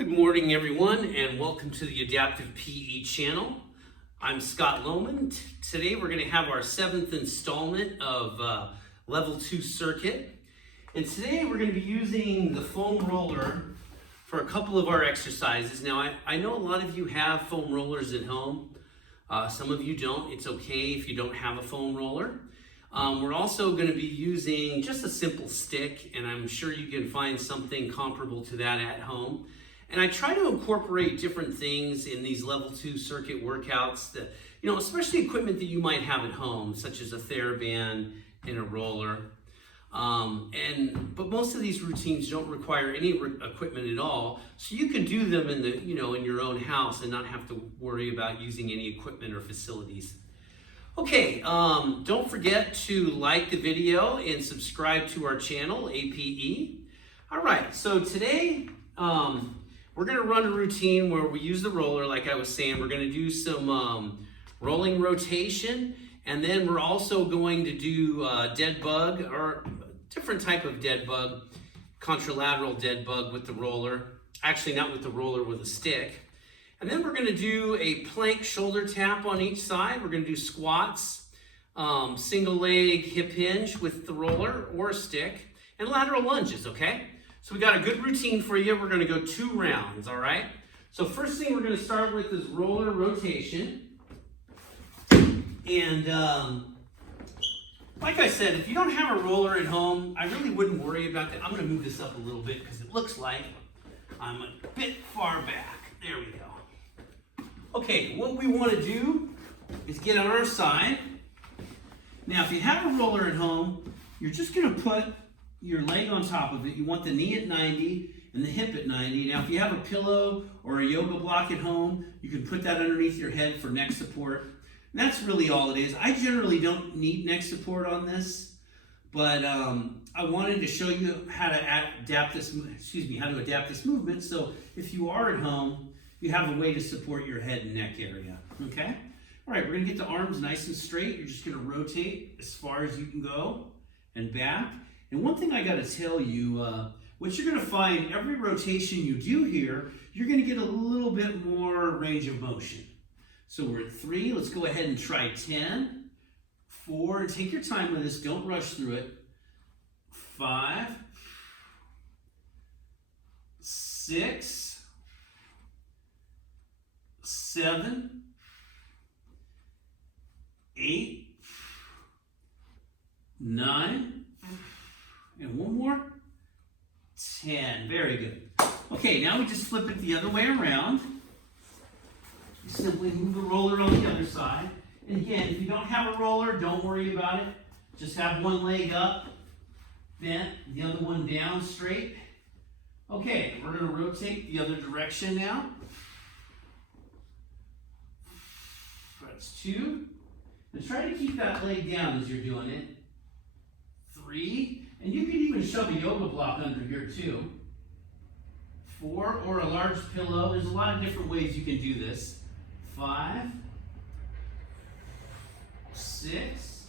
Good morning, everyone, and welcome to the Adaptive PE channel. I'm Scott Lohman. Today we're going to have our 7th installment of Level 2 Circuit. And today we're going to be using the foam roller for a couple of our exercises. Now, I know a lot of you have foam rollers at home. Some of you don't. It's okay if you don't have a foam roller. We're also going to be using just a simple stick, and I'm sure you can find something comparable to that at home. And I try to incorporate different things in these level 2 circuit workouts that, especially equipment that you might have at home, such as a TheraBand and a roller. But most of these routines don't require any equipment at all, so you can do them in in your own house and not have to worry about using any equipment or facilities. Okay, don't forget to like the video and subscribe to our channel, APE. All right, so today we're going to run a routine where we use the roller, like I was saying. We're going to do some rolling rotation, and then we're also going to do dead bug, or different type of dead bug, contralateral dead bug with the roller. Actually, not with the roller, with a stick. And then we're going to do a plank shoulder tap on each side. We're going to do squats, single leg hip hinge with the roller or a stick, and lateral lunges, okay? So we got a good routine for you. We're going to go 2 rounds, all right? So first thing we're going to start with is roller rotation. And like I said, if you don't have a roller at home, I really wouldn't worry about that. I'm going to move this up a little bit because it looks like I'm a bit far back. There we go. Okay, what we want to do is get on our side. Now, if you have a roller at home, you're just going to put your leg on top of it. You want the knee at 90 and the hip at 90. Now, if you have a pillow or a yoga block at home, you can put that underneath your head for neck support. And that's really all it is. I generally don't need neck support on this, but I wanted to show you how to adapt this movement. So if you are at home, you have a way to support your head and neck area. Okay? All right, we're going to get the arms nice and straight. You're just going to rotate as far as you can go and back. And one thing I got to tell you, what you're going to find, every rotation you do here, you're going to get a little bit more range of motion. So we're at 3. Let's go ahead and try 10, 4, and take your time with this. Don't rush through it. 5, 6, 7, 8, 9, and one more, 10. Very good. Okay, now we just flip it the other way around. You simply move the roller on the other side. And again, if you don't have a roller, don't worry about it. Just have one leg up, bent, the other one down, straight. Okay, we're going to rotate the other direction now. That's 2. And try to keep that leg down as you're doing it. 3. And you can even shove a yoga block under here too. 4, or a large pillow. There's a lot of different ways you can do this. 5, 6,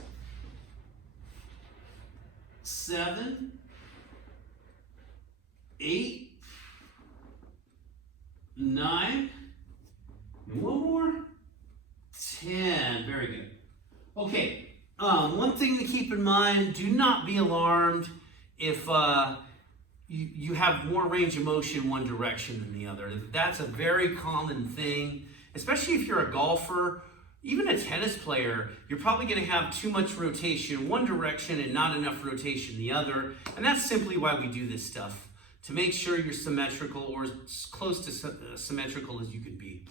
7, 8, 9, and one more, 10. Very good. Okay. One thing to keep in mind, do not be alarmed if you have more range of motion one direction than the other. That's a very common thing, especially if you're a golfer, even a tennis player. You're probably going to have too much rotation one direction and not enough rotation the other. And that's simply why we do this stuff, to make sure you're symmetrical, or as close to symmetrical as you can be.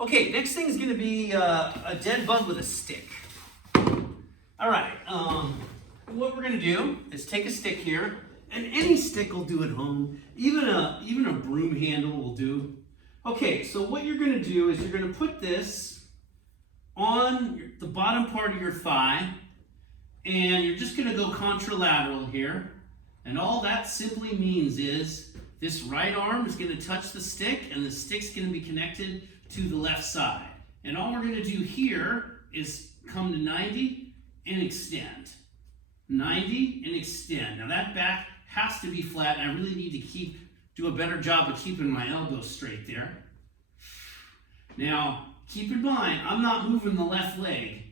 Okay, next thing is going to be a dead bug with a stick. All right, what we're going to do is take a stick here, and any stick will do at home. Even a broom handle will do. Okay, so what you're going to do is you're going to put this on the bottom part of your thigh, and you're just going to go contralateral here. And all that simply means is this right arm is going to touch the stick, and the stick's going to be connected to the left side. And all we're going to do here is come to 90 and extend. 90 and extend. Now that back has to be flat, and I really need to keep do a better job of keeping my elbows straight there. Now, keep in mind, I'm not moving the left leg.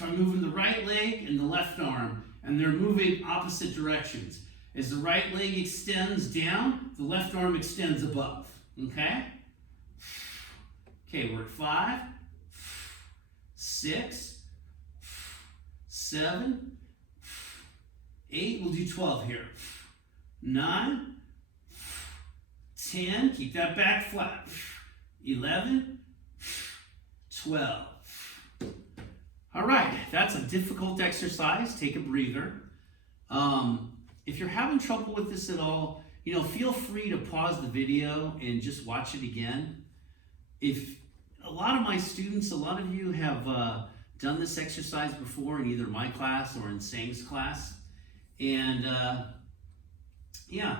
I'm moving the right leg and the left arm, and they're moving opposite directions. As the right leg extends down, the left arm extends above, okay? Okay, we're at 5, 6, 7, 8, we'll do 12 here. 9, 10, keep that back flat. 11, 12. All right, that's a difficult exercise. Take a breather. If you're having trouble with this at all, feel free to pause the video and just watch it again. If a lot of my students, a lot of you have done this exercise before in either my class or in Sang's class, and yeah,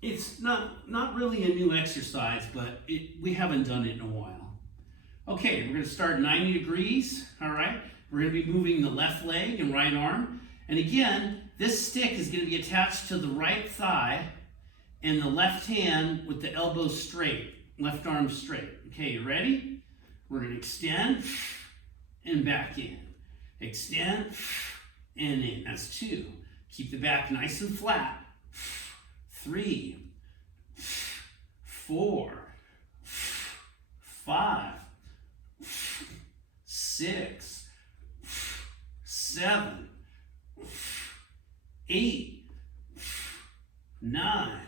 it's not really a new exercise, but we haven't done it in a while. Okay, we're going to start 90 degrees, all right? We're going to be moving the left leg and right arm. And again, this stick is going to be attached to the right thigh and the left hand with the elbow straight, left arm straight. Okay, you ready? We're going to extend and back in. Extend and in. That's 2. Keep the back nice and flat. 3, 4, 5, 6, 7, 8, 9,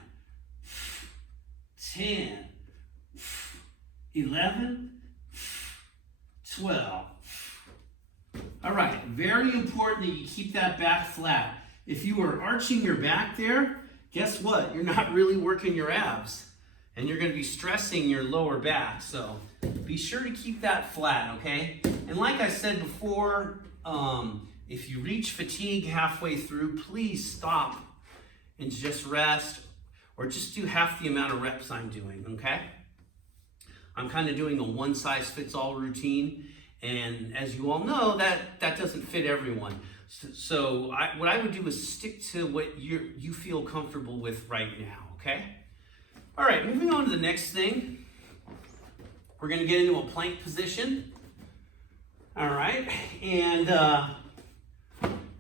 10, 11, 12. All right, very important that you keep that back flat. If you are arching your back there, guess what? You're not really working your abs, and you're going to be stressing your lower back. So be sure to keep that flat, okay? And like I said before, if you reach fatigue halfway through, please stop and just rest, or just do half the amount of reps I'm doing, okay? I'm kind of doing a one-size-fits-all routine, and as you all know, that doesn't fit everyone. So what I would do is stick to what you feel comfortable with right now, okay? All right, moving on to the next thing. We're going to get into a plank position. All right, and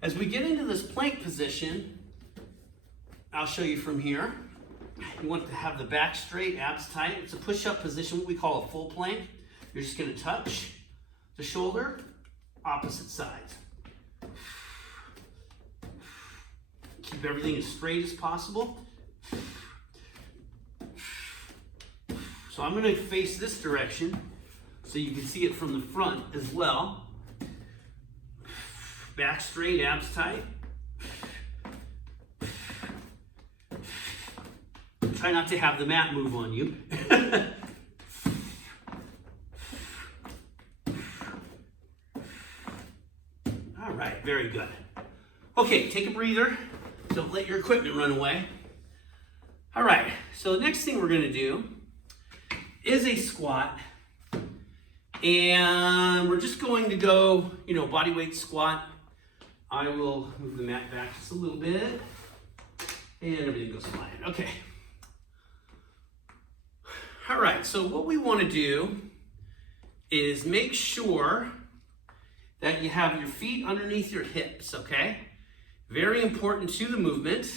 as we get into this plank position, I'll show you from here. You want to have the back straight, abs tight. It's a push-up position, what we call a full plank. You're just going to touch the shoulder, opposite sides. Keep everything as straight as possible. So I'm going to face this direction so you can see it from the front as well. Back straight, abs tight. Try not to have the mat move on you. All right, very good. Okay, take a breather. Don't let your equipment run away. All right, so the next thing we're going to do is a squat. And we're just going to go, body weight squat. I will move the mat back just a little bit. And everything goes fine. Okay. All right, so what we want to do is make sure that you have your feet underneath your hips, okay? Very important to the movement.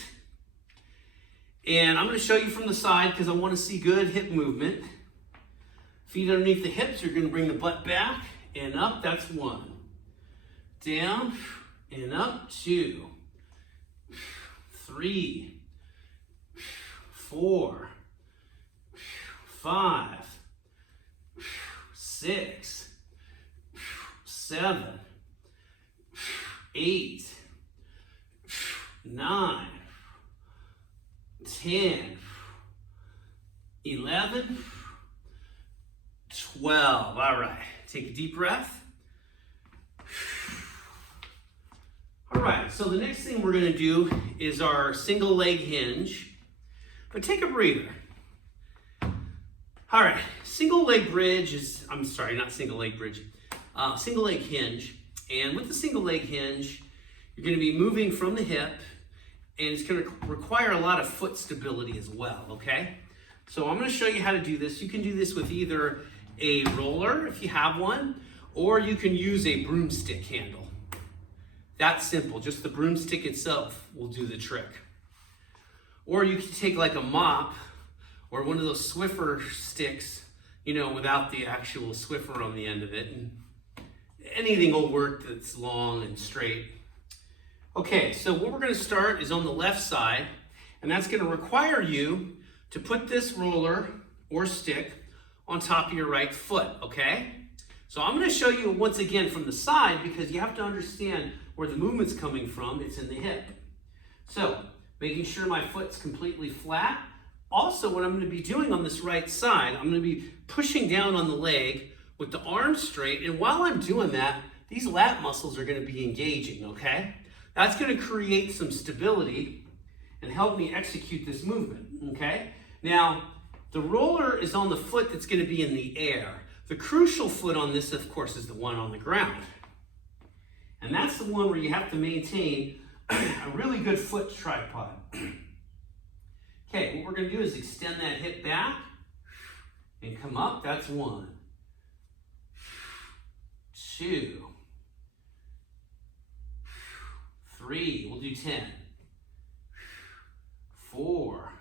And I'm going to show you from the side because I want to see good hip movement. Feet underneath the hips, you're going to bring the butt back and up, that's 1. Down and up, 2, 3, 4, 5, 6, 7, 8, 9, 10, 11, 12. All right, take a deep breath. All right, so the next thing we're going to do is our single leg hinge. But take a breather. All right, single leg bridge is, I'm sorry, not single leg bridge, single leg hinge. And with the single leg hinge, you're going to be moving from the hip and it's going to require a lot of foot stability as well, okay? So I'm going to show you how to do this. You can do this with either a roller, if you have one, or you can use a broomstick handle. That's simple. Just the broomstick itself will do the trick. Or you can take like a mop or one of those Swiffer sticks, you know, without the actual Swiffer on the end of it. And anything will work that's long and straight. Okay, so what we're going to start is on the left side, and that's going to require you to put this roller or stick on top of your right foot, okay? So I'm going to show you once again from the side because you have to understand where the movement's coming from. It's in the hip. So making sure my foot's completely flat. Also, what I'm going to be doing on this right side, I'm going to be pushing down on the leg with the arm straight, and while I'm doing that, these lat muscles are going to be engaging, okay? That's going to create some stability and help me execute this movement, okay? Now, the roller is on the foot that's going to be in the air. The crucial foot on this, of course, is the one on the ground. And that's the one where you have to maintain a really good foot tripod. Okay, what we're going to do is extend that hip back and come up. That's 1, 2, 3, we'll do 10, 4,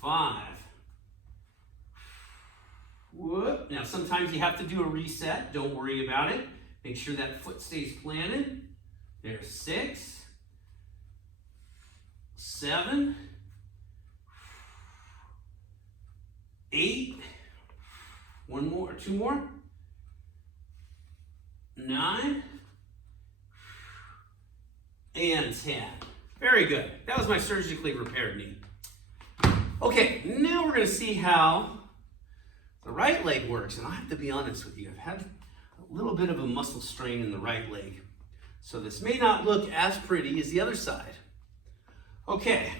5. Whoop. Now sometimes you have to do a reset. Don't worry about it. Make sure that foot stays planted. There's 6, 7, 8, 1 more, 2 more, 9, and 10. Very good. That was my surgically repaired knee. Okay, now we're going to see how the right leg works. And I have to be honest with you, I've had a little bit of a muscle strain in the right leg. So this may not look as pretty as the other side. Okay,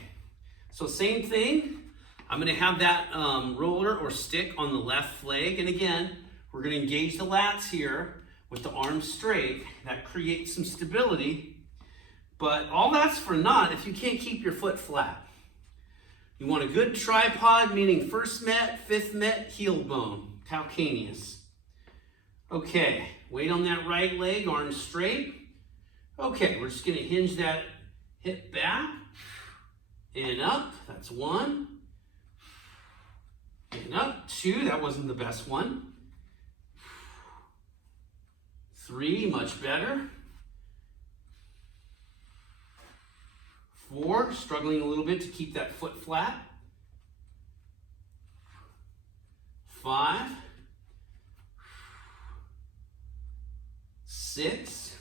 so same thing. I'm going to have that roller or stick on the left leg. And again, we're going to engage the lats here with the arms straight. That creates some stability. But all that's for naught if you can't keep your foot flat. You want a good tripod, meaning first met, fifth met, heel bone, calcaneus. Okay, weight on that right leg, arms straight. Okay, we're just going to hinge that hip back and up. That's 1. And up, 2. That wasn't the best one. 3, much better. 4, struggling a little bit to keep that foot flat. 5, 6,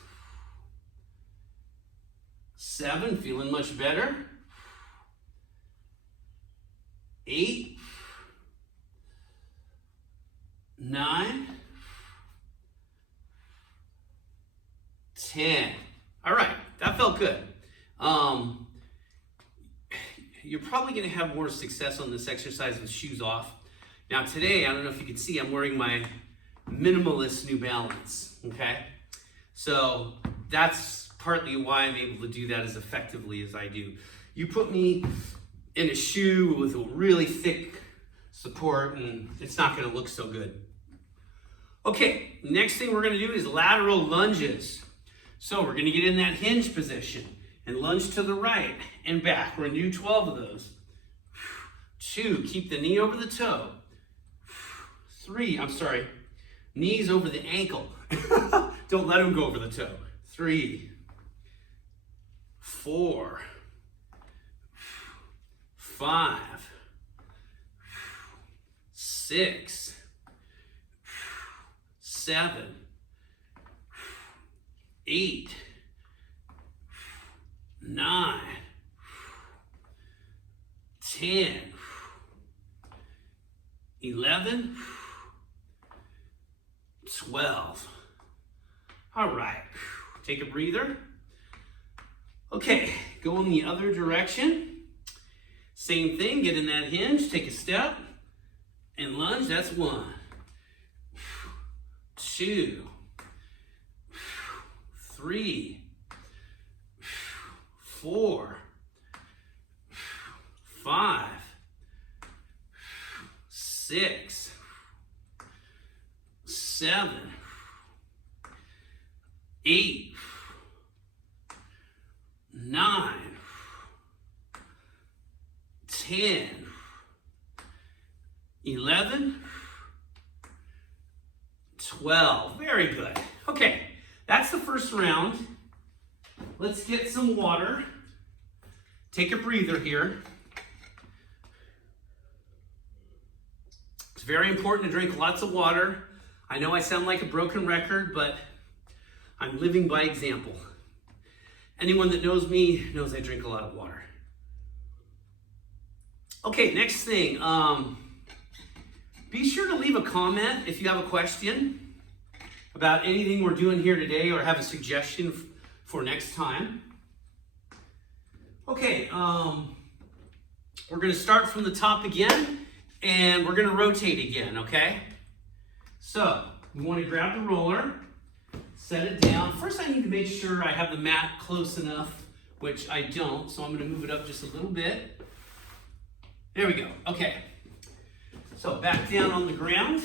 7, feeling much better. 8, 9, 10. All right, that felt good. You're probably going to have more success on this exercise with shoes off. Now today, I don't know if you can see, I'm wearing my minimalist New Balance, okay? So that's partly why I'm able to do that as effectively as I do. You put me in a shoe with a really thick support and it's not going to look so good. Okay, next thing we're going to do is lateral lunges. So we're going to get in that hinge position and lunge to the right and back. We're going to do 12 of those. 2, keep the knee over the toe. 3, knees over the ankle. Don't let them go over the toe. 3, 4, 5, 6, 7, 8, 9, 10, 11, 12. All right, take a breather. Okay, go in the other direction. Same thing, get in that hinge, take a step, and lunge. That's 1, 2, 3, 4, 5, 6, 7, 8, 9, 10, 11, 12. Very good. Okay, that's the first round. Let's get some water. Take a breather here. It's very important to drink lots of water. I know I sound like a broken record, but I'm living by example. Anyone that knows me knows I drink a lot of water. Okay, next thing. Be sure to leave a comment if you have a question about anything we're doing here today or have a suggestion for next time. Okay, we're going to start from the top again, and we're going to rotate again, okay? So, we want to grab the roller, set it down. First, I need to make sure I have the mat close enough, which I don't, so I'm going to move it up just a little bit. There we go. Okay. So, back down on the ground.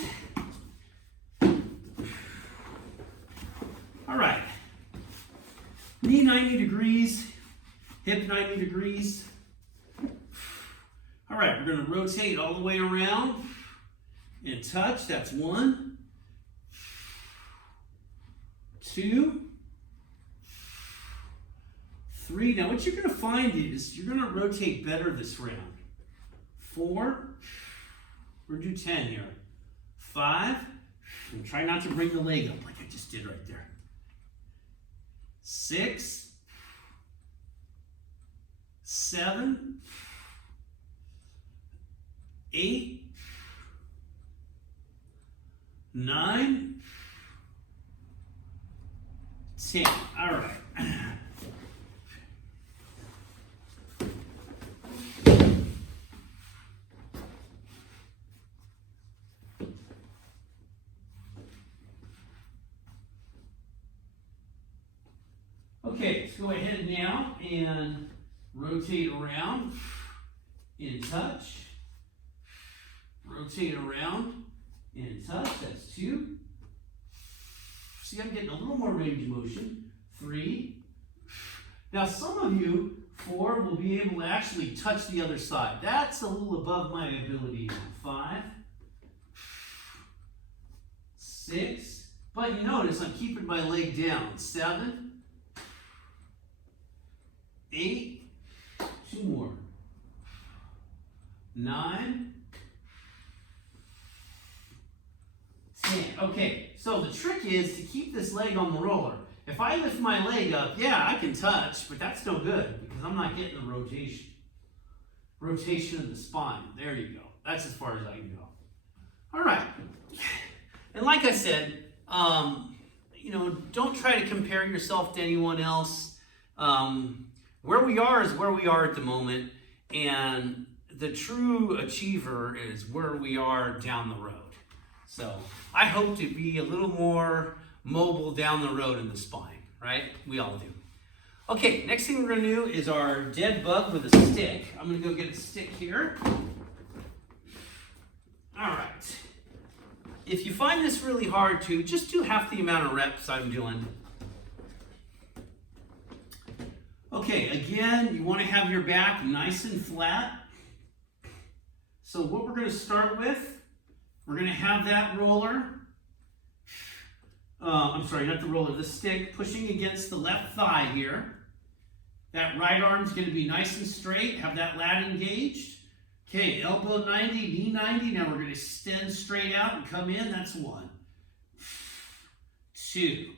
All right. Knee 90 degrees, hip 90 degrees. All right, we're going to rotate all the way around and touch. That's 1, 2, 3. Now what you're going to find is you're going to rotate better this round. 4, we're going to do 10 here. 5, and try not to bring the leg up like I just did right there. 6, 7, 8, 9, 10. All right. Okay, let's go ahead now and rotate around and touch. Rotate around and touch. That's 2. See, I'm getting a little more range of motion. 3. Now, some of you, 4, will be able to actually touch the other side. That's a little above my ability. 5, 6. But you notice I'm keeping my leg down. 7, 8, 2 more. 9, 10. Okay, so the trick is to keep this leg on the roller. If I lift my leg up, yeah, I can touch, but that's no good because I'm not getting the rotation. Rotation of the spine. There you go. That's as far as I can go. All right. And like I said, don't try to compare yourself to anyone else. Where we are is where we are at the moment, and the true achiever is where we are down the road. So I hope to be a little more mobile down the road in the spine, right? We all do. Okay, next thing we're going to do is our dead bug with a stick. I'm going to go get a stick here. All right. If you find this really hard to, just do half the amount of reps I'm doing. Okay, again, you want to have your back nice and flat. So what we're going to start with, we're going to have that roller, not the roller, the stick pushing against the left thigh here. That right arm's going to be nice and straight, have that lat engaged. Okay, elbow 90, knee 90. Now we're going to extend straight out and come in. That's 1, 2,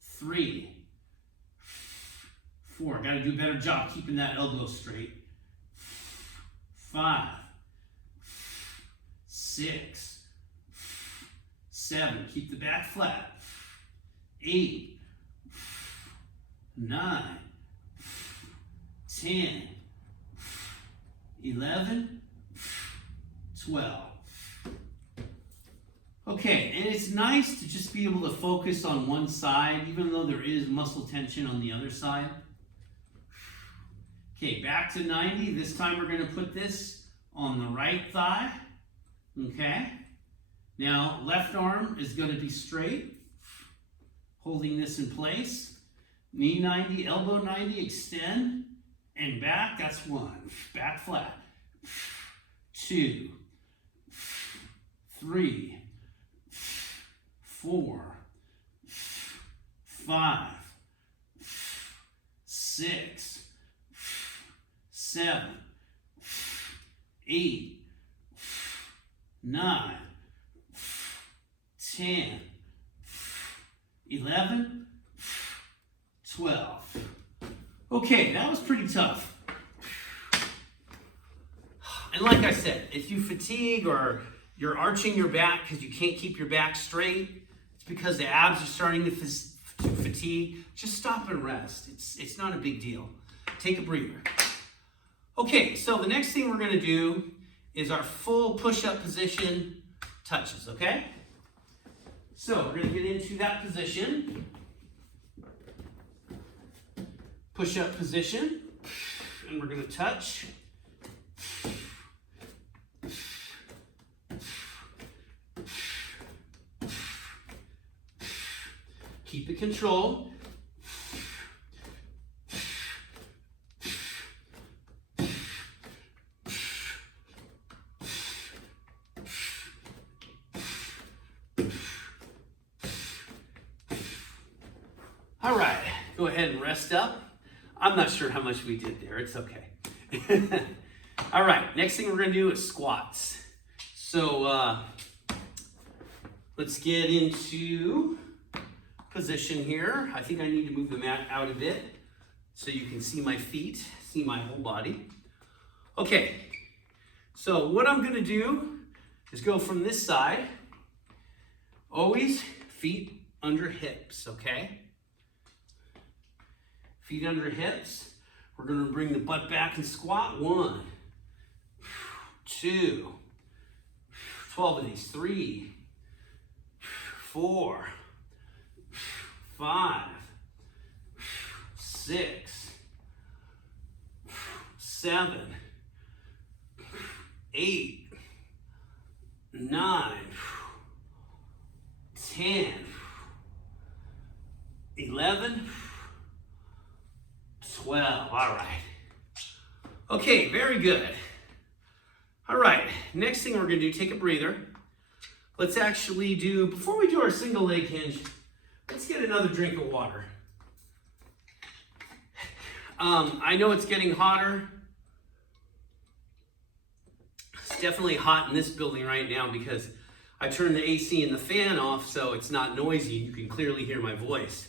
3, 4. Got to do a better job keeping that elbow straight. 5, 6, 7. Keep the back flat. 8, 9, 10, 11, 12. Okay, and it's nice to just be able to focus on one side, even though there is muscle tension on the other side. Okay, back to 90. This time we're going to put this on the right thigh. Okay. Now, left arm is going to be straight, holding this in place. Knee 90, elbow 90, extend, and back. That's 1. Back flat. 2, 3, 4, 5, 6, 7, 8, 9, 10, 11, 12. Okay, that was pretty tough. And like I said, if you fatigue or you're arching your back because you can't keep your back straight, it's because the abs are starting to fatigue. Just stop and rest. It's not a big deal. Take a breather. Okay, so the next thing we're going to do is our full push-up position touches, okay? So we're going to get into that position. Push-up position. And we're going to touch. Keep it controlled. All right, go ahead and rest up. I'm not sure how much we did there. It's okay. All right, next thing we're going to do is squats. So let's get into position here. I think I need to move the mat out a bit so you can see my feet, see my whole body. Okay, so what I'm going to do is go from this side, always feet under hips, okay? Feet under hips. We're going to bring the butt back and squat. 1, 2, 12 of these. 3, 4, 5, 6, 7, 8, 9, 10, 11, 12. All right. Okay, very good. All right, next thing we're going to do, take a breather. Let's actually do, before we do our single leg hinge, let's get another drink of water. I know it's getting hotter. It's definitely hot in this building right now because I turned the AC and the fan off so it's not noisy. You can clearly hear my voice.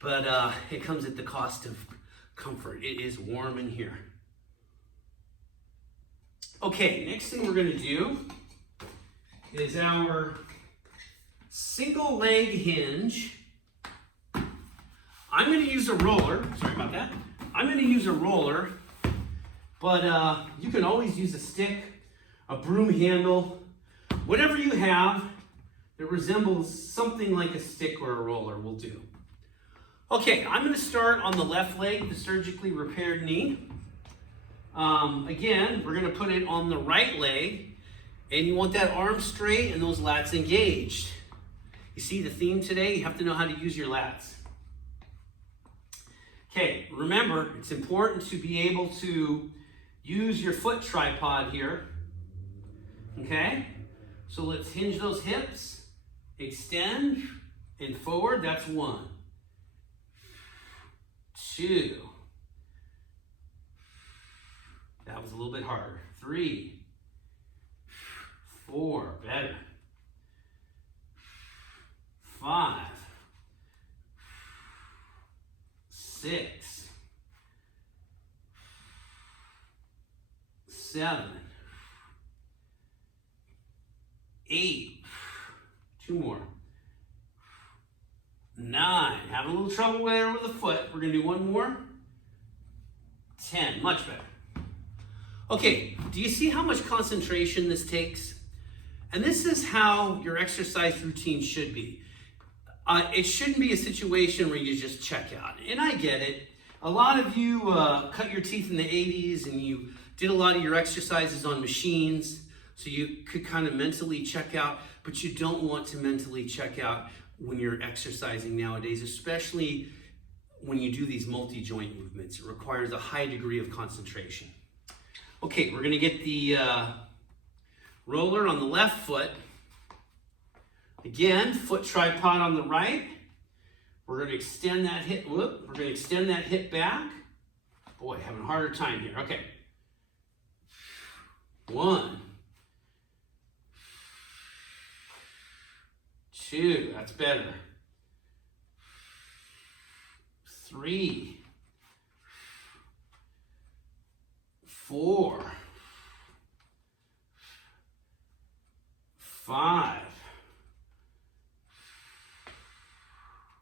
But it comes at the cost of comfort. It is warm in here. Okay, next thing we're going to do is our single leg hinge. I'm going to use a roller. Sorry about that. I'm going to use a roller, but you can always use a stick, a broom handle, whatever you have that resembles something like a stick or a roller will do. Okay, I'm going to start on the left leg, the surgically repaired knee. Again, we're going to put it on the right leg, and you want that arm straight and those lats engaged. You see the theme today? You have to know how to use your lats. Okay, remember, it's important to be able to use your foot tripod here. Okay, so let's hinge those hips, extend, and forward. That's 1, 2. That was a little bit harder. 3, 4, better. 5, 6, 7, 8, 2 more. 9, have a little trouble there with the foot. We're gonna do 1 more. 10, much better. Okay, do you see how much concentration this takes? And this is how your exercise routine should be. It shouldn't be a situation where you just check out. And I get it. A lot of you cut your teeth in the 80s and you did a lot of your exercises on machines, so you could kind of mentally check out, but you don't want to mentally check out when you're exercising nowadays, especially when you do these multi-joint movements. It requires a high degree of concentration. Okay, we're gonna get the roller on the left foot. Again, foot tripod on the right. We're gonna extend that hip, we're gonna extend that hip back. Boy, having a harder time here. Okay. 1, 2, that's better. 3, 4, 5.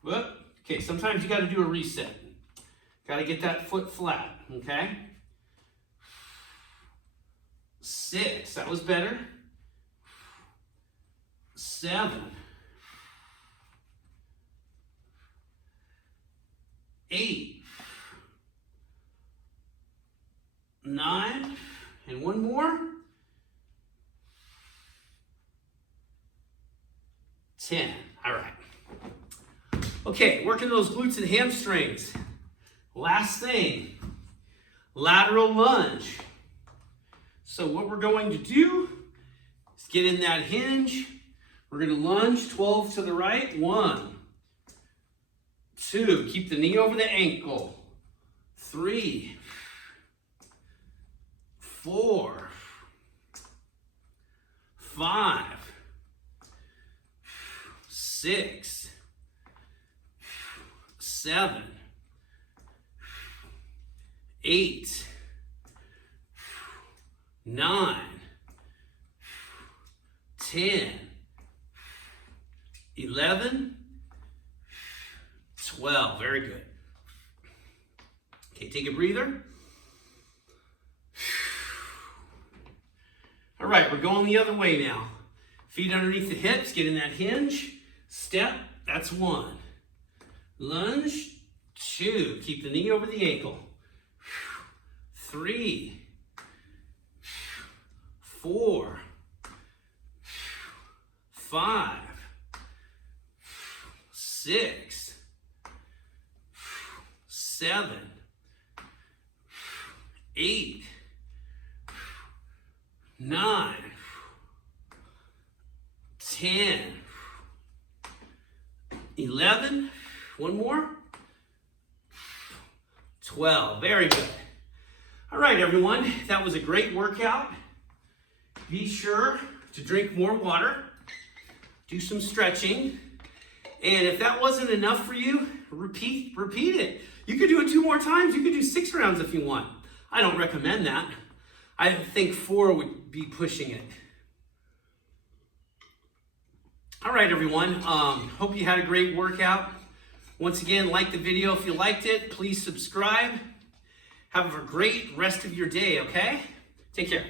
Whoop. Okay, sometimes you got to do a reset. Got to get that foot flat, okay? 6, that was better. 7, 8, 9, and one more. 10. All right. Okay, working those glutes and hamstrings. Last thing, lateral lunge. So what we're going to do is get in that hinge. We're going to lunge 12 to the right. 1, 2, keep the knee over the ankle. 3, 4, 5, 6, 7, 8, 9, 10, 11, 12. Very good. Okay, take a breather. All right, we're going the other way now. Feet underneath the hips, get in that hinge. Step, that's 1. Lunge, 2. Keep the knee over the ankle. 3, 4, 5, 6, 7, 8, 9, 10, 11, one more, 12. Very good. All right, everyone, that was a great workout. Be sure to drink more water, do some stretching, and if that wasn't enough for you, repeat it. You could do it 2 more times. You could do 6 rounds if you want. I don't recommend that. I think 4 would be pushing it. All right, everyone. Hope you had a great workout. Once again, like the video if you liked it. Please subscribe. Have a great rest of your day, okay? Take care.